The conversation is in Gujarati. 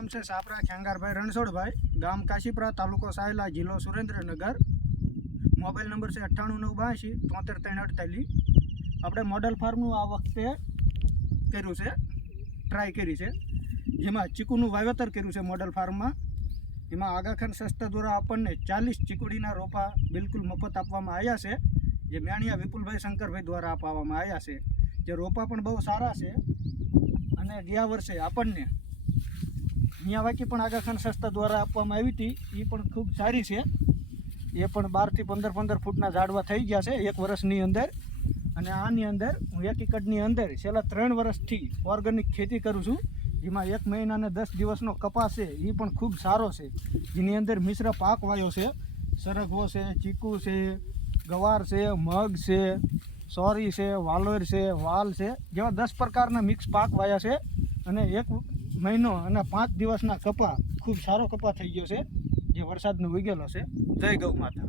નામ છે સાપરા ખેંગારભાઈ રણછોડભાઈ, ગામ કાશીપરા, તાલુકો સાયલા, જિલ્લો સુરેન્દ્રનગર। મોબાઈલ નંબર છે 9892837348। આપણે મોડલ ફાર્મનું આ વખતે કર્યું છે, ટ્રાય કરી છે, જેમાં ચીકુનું વાવેતર કર્યું છે મોડલ ફાર્મમાં। એમાં આગાખાન સંસ્થા દ્વારા આપણને 40 ચીકુડીના રોપા બિલકુલ મફત આપવામાં આવ્યા છે, જે મેણિયા વિપુલભાઈ શંકરભાઈ દ્વારા આપવામાં આવ્યા છે। જે રોપા પણ બહુ સારા છે અને ગયા વર્ષે આપણને મિયાવાકી પણ આગાખાન સંસ્થા દ્વારા આપવામાં આવી હતી, એ પણ ખૂબ સારી છે। એ પણ 12 થી 15 ફૂટના ઝાડવા થઈ ગયા છે એક વર્ષની અંદર। અને આની અંદર હું 1 એકરની અંદર છેલ્લા 3 વર્ષથી ઓર્ગેનિક ખેતી કરું છું, જેમાં 1 મહિના અને 10 દિવસનો કપાસ છે, એ પણ ખૂબ સારો છે, જેની અંદર મિશ્ર પાક વાયો છે, સરગવો છે, ચીકુ છે, ગવાર છે, મગ છે, સોરી છે, વાલોર છે, વાલ છે, જેવા 10 પ્રકારના મિક્સ પાક વાયા છે। અને 1 મહિનો અને 5 દિવસના કપા ખૂબ સારો કપા થઈ ગયો છે, જે વરસાદનો ઉગેલો છે। જય ગૌ માતા।